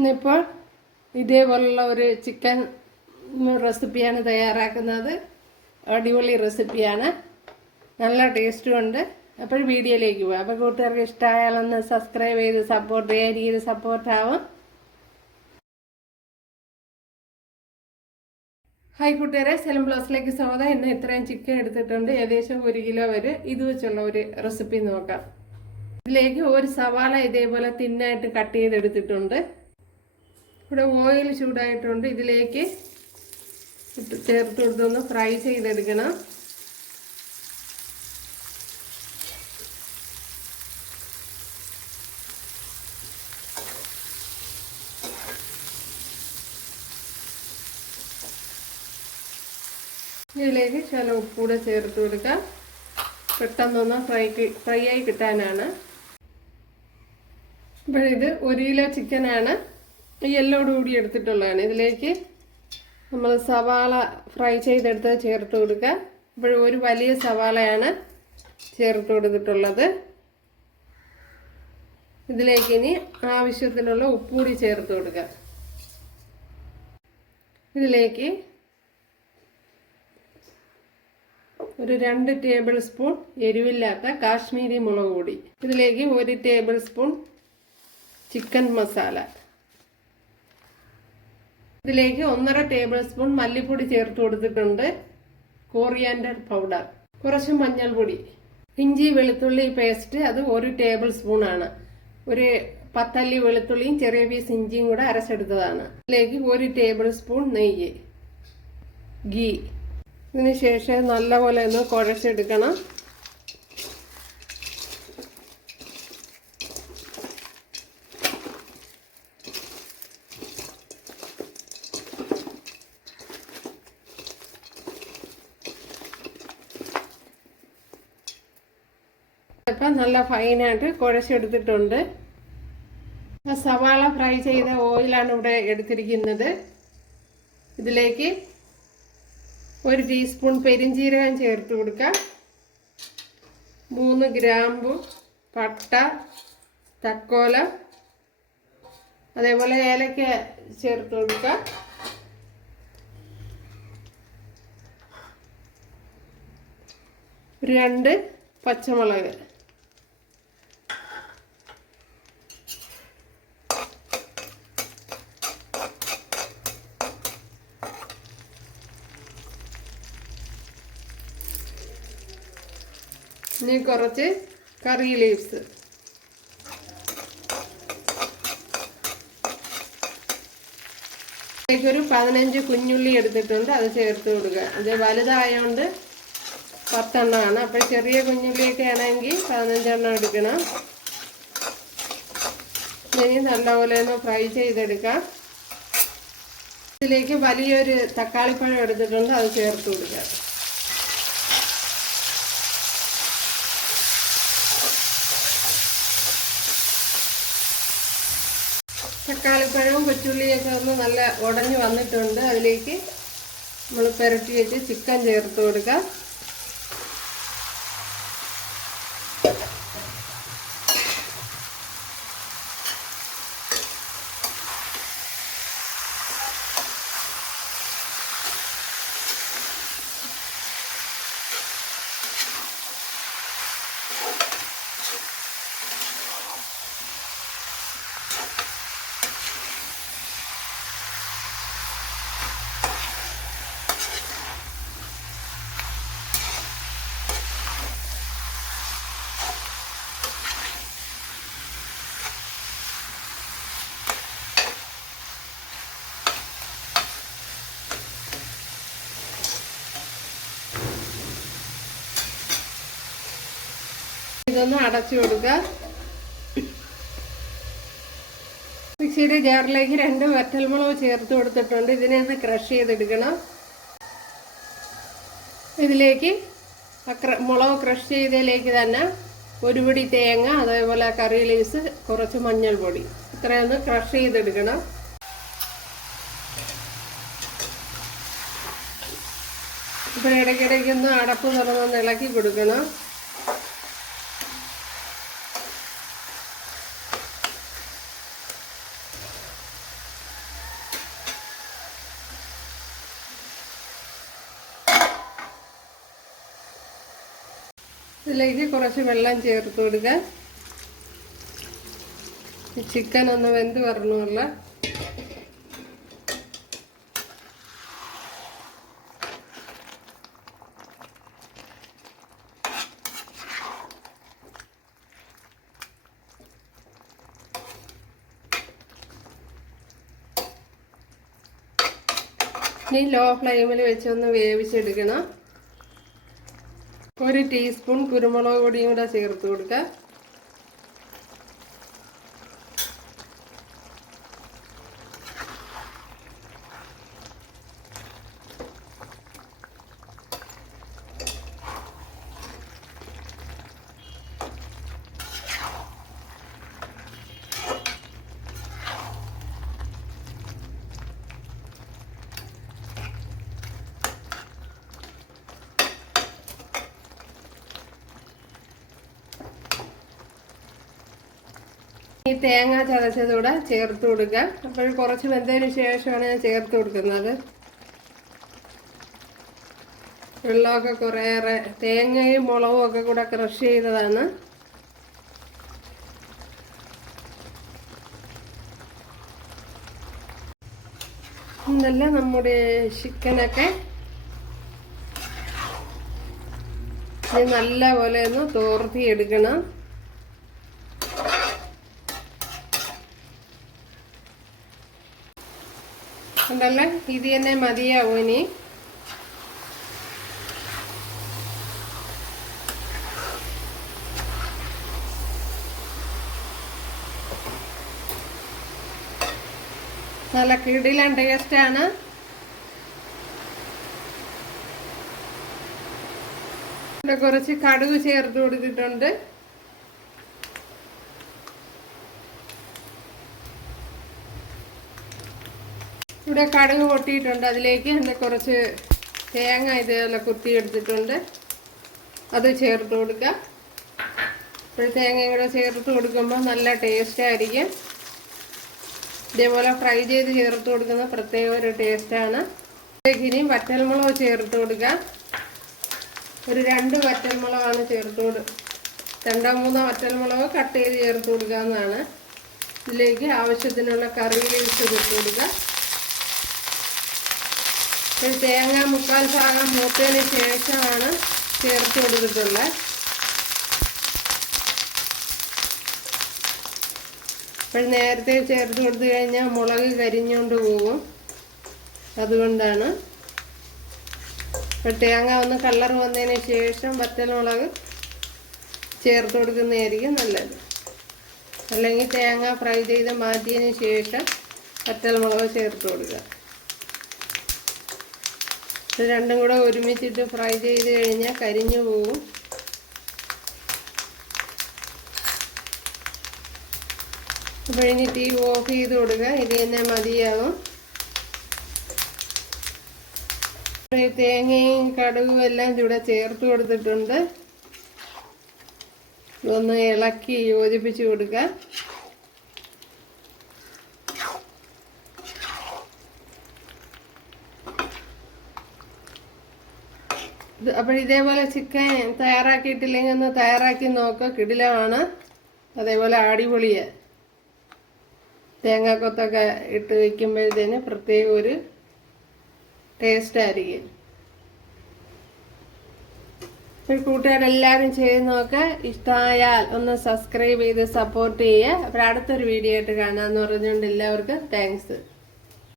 ഇന്നിപ്പോൾ ഇതേപോലുള്ള ഒരു ചിക്കൻ റെസിപ്പിയാണ് തയ്യാറാക്കുന്നത്. അടിപൊളി റെസിപ്പിയാണ്, നല്ല ടേസ്റ്റും ഉണ്ട്. അപ്പോൾ വീഡിയോയിലേക്ക് പോകാം. അപ്പോൾ കൂട്ടുകാർക്ക് ഇഷ്ടമായാലൊന്ന് സബ്സ്ക്രൈബ് ചെയ്ത് സപ്പോർട്ട് ചെയ്യാൻ രീതിയിൽ സപ്പോർട്ടാവും. ഹായ് കൂട്ടുകാരെ, സെലം ബ്ലോസിലേക്ക് സ്വാഗതം. ഇന്ന് ഇത്രയും ചിക്കൻ എടുത്തിട്ടുണ്ട്, ഏകദേശം 1 കിലോ വരെ. ഇത് വെച്ചുള്ള ഒരു റെസിപ്പി നോക്കാം. ഇതിലേക്ക് ഒരു സവാള ഇതേപോലെ തിന്നായിട്ട് കട്ട് ചെയ്തെടുത്തിട്ടുണ്ട്. ഇവിടെ ഓയിൽ ചൂടായിട്ടുണ്ട്, ഇതിലേക്ക് ചേർത്ത് കൊടുത്തൊന്ന് ഫ്രൈ ചെയ്തെടുക്കണം. ഇതിലേക്ക് ചില ഉപ്പൂടെ ചേർത്ത് കൊടുക്കാം, പെട്ടെന്നൊന്ന് ഫ്രൈ ആയി കിട്ടാനാണ്. ഇപ്പോൾ ഇത് 1 കിലോ ചിക്കനാണ്, എല്ലോട് കൂടി എടുത്തിട്ടുള്ളതാണ്. ഇതിലേക്ക് നമ്മൾ സവാള ഫ്രൈ ചെയ്തെടുത്ത് ചേർത്ത് കൊടുക്കുക. ഇപ്പോൾ ഒരു വലിയ സവാളയാണ് ചേർത്ത് കൊടുത്തിട്ടുള്ളത്. ഇതിലേക്ക് ഇനി ആവശ്യത്തിനുള്ള ഉപ്പുകൂടി ചേർത്ത് കൊടുക്കുക. ഇതിലേക്ക് ഒരു 2 ടേബിൾ സ്പൂൺ എരിവില്ലാത്ത കാശ്മീരി മുളക് പൊടി, ഇതിലേക്ക് 1 ടേബിൾ സ്പൂൺ ചിക്കൻ മസാല, ഇതിലേക്ക് 1.5 ടേബിൾ സ്പൂൺ മല്ലിപ്പൊടി ചേർത്ത് കൊടുത്തിട്ടുണ്ട്, കോറിയാൻഡർ പൗഡർ, കുറച്ച് മഞ്ഞൾപ്പൊടി, ഇഞ്ചി വെളുത്തുള്ളി പേസ്റ്റ്, അത് 1 ടേബിൾ സ്പൂൺ ആണ്. ഒരു 10 അല്ലി വെളുത്തുള്ളിയും ചെറിയ പീസ് ഇഞ്ചിയും കൂടെ അരച്ചെടുത്തതാണ്. ഇതിലേക്ക് 1 ടേബിൾ സ്പൂൺ നെയ്യ്, ഗീ. ഇതിന് ശേഷം നല്ലപോലെ ഒന്ന് കുഴച്ചെടുക്കണം. ഇപ്പം നല്ല ഫൈനായിട്ട് കുഴച്ചെടുത്തിട്ടുണ്ട്. സവാള ഫ്രൈ ചെയ്ത ഓയിലാണ് ഇവിടെ എടുത്തിരിക്കുന്നത്. ഇതിലേക്ക് 1 ടീസ്പൂൺ പെരിഞ്ജീരകം ചേർത്ത് കൊടുക്കാം, 3 ഗ്രാമ്പു, പട്ട, തക്കോല, അതേപോലെ ഏലക്ക ചേർത്ത് കൊടുക്കാം. ഒരു 2 പച്ചമുളക്, ഇനി കുറച്ച് കറി ലീവ്സ്, ഒരു 15 കുഞ്ഞുള്ളി എടുത്തിട്ടുണ്ട്, അത് ചേർത്ത് കൊടുക്കുക. ഇത് വലുതായതുകൊണ്ട് 10 എണ്ണമാണ്, അപ്പോൾ ചെറിയ കുഞ്ഞുള്ളിയൊക്കെ ആണെങ്കിൽ 15 എണ്ണം എടുക്കണം. ഇനി നല്ലപോലെ ഒന്ന് ഫ്രൈ ചെയ്തെടുക്കാം. ഇതിലേക്ക് വലിയൊരു തക്കാളിപ്പഴം എടുത്തിട്ടുണ്ട്, അത് ചേർത്ത് കൊടുക്കുക. തക്കാളിപ്പഴവും കൊച്ചുള്ളിയൊക്കെ ഒന്ന് നല്ല ഉടഞ്ഞു വന്നിട്ടുണ്ട്. അതിലേക്ക് നമ്മൾ പുരട്ടി വെച്ച് ചിക്കൻ ചേർത്ത് കൊടുക്കാം. ഇതൊന്ന് അടച്ചു കൊടുക്കുക. മിക്സിയുടെ ജാറിലേക്ക് 2 വറ്റൽമുളക് ചേർത്ത് കൊടുത്തിട്ടുണ്ട്, ഇതിനെ ഒന്ന് ക്രഷ് ചെയ്തെടുക്കണം. ഇതിലേക്ക് മുളക് ക്രഷ് ചെയ്തതിലേക്ക് തന്നെ 1 പിടി തേങ്ങ, അതേപോലെ കറി ലീവ്സ്, കുറച്ച് മഞ്ഞൾപ്പൊടി, ഇത്രയൊന്ന് ക്രഷ് ചെയ്തെടുക്കണം. ഇപ്പോൾ ഇടയ്ക്കിടയ്ക്കൊന്ന് അടപ്പ് തുറന്നൊന്ന് ഇളക്കി കൊടുക്കണം. ഇതിലേക്ക് കുറച്ച് വെള്ളം ചേർത്ത് കൊടുക്കുക. ചിക്കൻ ഒന്ന് വെന്ത് വരണമല്ല. ഇനി ലോ ഫ്ലെയിമിൽ വെച്ചൊന്ന് വേവിച്ചെടുക്കണം. 1 ടീസ്പൂൺ കുരുമുളക് പൊടിയും കൂടെ ചേർത്ത് കൊടുക്കുക. ഈ തേങ്ങ ചതച്ചതൂടെ ചേർത്ത് കൊടുക്കുക. അപ്പോൾ കുറച്ച് വെന്തതിന് ശേഷമാണ് ഞാൻ ചേർത്ത് കൊടുക്കുന്നത്. വെള്ളമൊക്കെ കുറേയേറെ തേങ്ങയും മുളകും ഒക്കെ കൂടെ ക്രഷ് ചെയ്തതാണ്. ഇതെല്ലാം നമ്മുടെ ചിക്കനൊക്കെ നല്ല പോലെ ഒന്ന് തോർത്തി എടുക്കണം. ഉണ്ടല്ലോ, ഇത് തന്നെ മതിയാവും. ഇനി നല്ല കിടിലൻ ടേസ്റ്റാണ്. ഇവിടെ കുറച്ച് കടുക് ചേർത്ത് കൊടുത്തിട്ടുണ്ട്. ഇവിടെ കടുക് പൊട്ടിയിട്ടുണ്ട്. അതിലേക്ക് കുറച്ച് തേങ്ങ ഇതേപോലെ കുത്തിയെടുത്തിട്ടുണ്ട്. അത് ചേർത്ത് കൊടുക്കുക. അപ്പോൾ തേങ്ങയും കൂടെ ചേർത്ത് കൊടുക്കുമ്പോൾ നല്ല ടേസ്റ്റ് ആയിരിക്കും. ഇതേപോലെ ഫ്രൈ ചെയ്ത് ചേർത്ത് കൊടുക്കുന്ന പ്രത്യേക ഒരു ടേസ്റ്റാണ്. ഇനി വറ്റൽമുളക് ചേർത്ത് കൊടുക്കുക. ഒരു 2 വറ്റൽമുളകാണ് ചേർത്ത് കൊടുക്കുക. 2-3 വറ്റൽമുളക് കട്ട് ചെയ്ത് ചേർത്ത് കൊടുക്കാവുന്നതാണ്. ഇതിലേക്ക് ആവശ്യത്തിനുള്ള കറി ലീവ്സ് ഇട്ട് കൊടുക്കുക. തേങ്ങ 3/4 ഭാഗം മൂത്തതിന് ശേഷമാണ് ചേർത്ത് കൊടുത്തിട്ടുള്ളത്. അപ്പോൾ നേരത്തെ ചേർത്ത് കൊടുത്തു കഴിഞ്ഞാൽ മുളക് കരിഞ്ഞുകൊണ്ട് പോകും. അതുകൊണ്ടാണ്. അപ്പോൾ തേങ്ങ ഒന്ന് കളർ വന്നതിന് ശേഷം വറ്റൽമുളക് ചേർത്ത് കൊടുക്കുന്നതായിരിക്കും നല്ലത്. അല്ലെങ്കിൽ തേങ്ങ ഫ്രൈ ചെയ്ത് മാറ്റിയതിന് ശേഷം വറ്റൽമുളക് ചേർത്ത് കൊടുക്കുക. രണ്ടും കൂടെ ഒരുമിച്ചിട്ട് ഫ്രൈ ചെയ്ത് കഴിഞ്ഞാൽ കരിഞ്ഞു പോകും. അപ്പോൾ ഇനി തീ ഓഫ് ചെയ്ത് കൊടുക്കുക. ഇത് തന്നെ മതിയാകും. തേങ്ങയും കടുകും എല്ലാം ഇവിടെ ചേർത്ത് കൊടുത്തിട്ടുണ്ട്. ഇതൊന്ന് ഇളക്കി യോജിപ്പിച്ച് കൊടുക്കുക. അപ്പോൾ ഇതേപോലെ ചിക്കൻ തയ്യാറാക്കിയിട്ടില്ലെങ്കിൽ ഒന്ന് തയ്യാറാക്കി നോക്കുക. കിടിലമാണ്. അതേപോലെ അടിപൊളിയാണ്. തേങ്ങാക്കൊത്തൊക്കെ ഇട്ട് വയ്ക്കുമ്പോഴത്തേന് പ്രത്യേക ഒരു ടേസ്റ്റ് ആയിരിക്കും. അപ്പോൾ കൂട്ടുകാരെല്ലാവരും ചെയ്ത് നോക്കുക. ഇഷ്ടമായാൽ ഒന്ന് സബ്സ്ക്രൈബ് ചെയ്ത് സപ്പോർട്ട് ചെയ്യുക. അപ്പോൾ അടുത്തൊരു വീഡിയോ ആയിട്ട് കാണാമെന്ന് പറഞ്ഞുകൊണ്ട് എല്ലാവർക്കും താങ്ക്സ്.